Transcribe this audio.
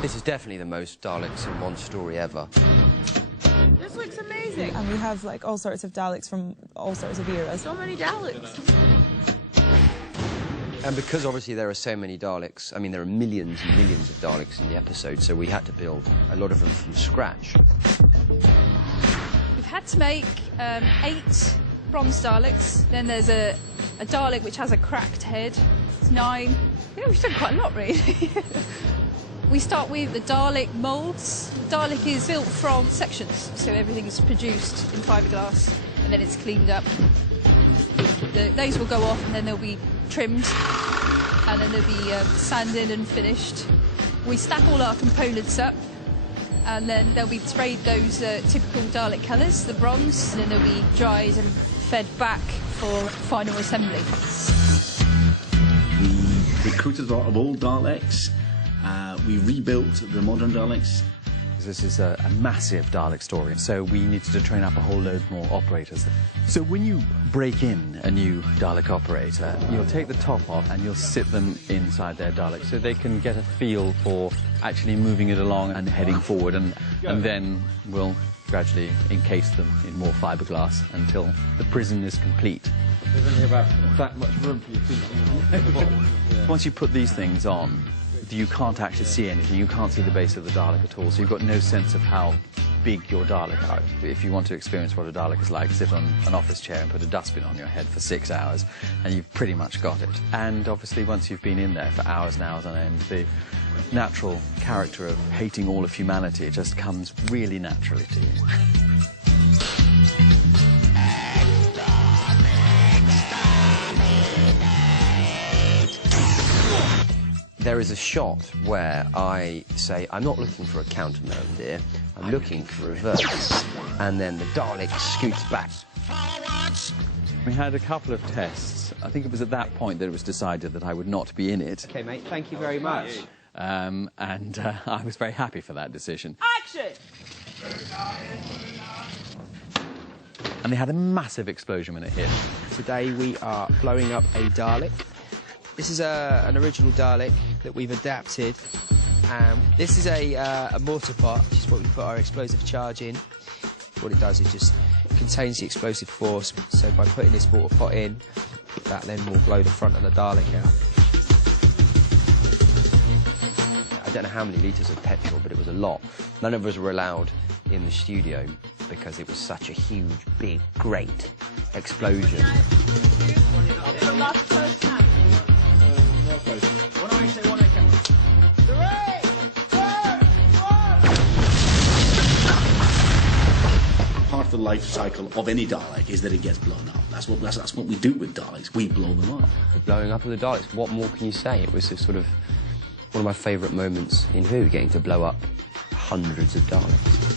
This is definitely the most Daleks in one story ever. This looks amazing. And we have, like, all sorts of Daleks from all sorts of eras. So many Daleks. And because, obviously, there are so many Daleks, I mean, there are millions and millions of Daleks in the episode, so we had to build a lot of them from scratch. We've had to make 8 bronze Daleks. Then there's a Dalek which has a cracked head. It's 9. Yeah, we've done quite a lot, really. We start with the Dalek moulds. The Dalek is built from sections, so everything's produced in fiberglass, and then it's cleaned up. Those will go off, and then they'll be trimmed, and then they'll be sanded and finished. We stack all our components up, and then they'll be sprayed those typical Dalek colours, the bronze, and then they'll be dried and fed back for final assembly. We recruited a lot of old Daleks. We rebuilt the modern Daleks. This is a massive Dalek story, so we needed to train up a whole load more operators. So when you break in a new Dalek operator, you'll take the top off and you'll sit them inside their Dalek so they can get a feel for actually moving it along and heading forward, and then we'll gradually encase them in more fiberglass until the prison is complete. There's only about that much room for your feet. Once you put these things on, you can't actually see anything. You can't see the base of the Dalek at all, so you've got no sense of how big your Dalek are. If you want to experience what a Dalek is like, sit on an office chair and put a dustbin on your head for 6 hours, and you've pretty much got it. And obviously, once you've been in there for hours and hours on end, the natural character of hating all of humanity just comes really naturally to you. There is a shot where I say, I'm not looking for a countermeasure, dear. I'm looking for reverse. And then the Dalek scoots back. We had a couple of tests. I think it was at that point that it was decided that I would not be in it. OK, mate, thank you very much. And I was very happy for that decision. Action! And they had a massive explosion when it hit. Today we are blowing up a Dalek. This is an original Dalek that we've adapted. This is a mortar pot, which is what we put our explosive charge in. What it does is just contains the explosive force, so by putting this mortar pot in, that then will blow the front of the Dalek out. I don't know how many litres of petrol, but it was a lot. None of us were allowed in the studio because it was such a huge, big, great explosion. Part of the life cycle of any Dalek is that it gets blown up. That's what we do with Daleks. We blow them up. The blowing up of the Daleks, what more can you say? It was sort of one of my favourite moments in Who, getting to blow up hundreds of Daleks.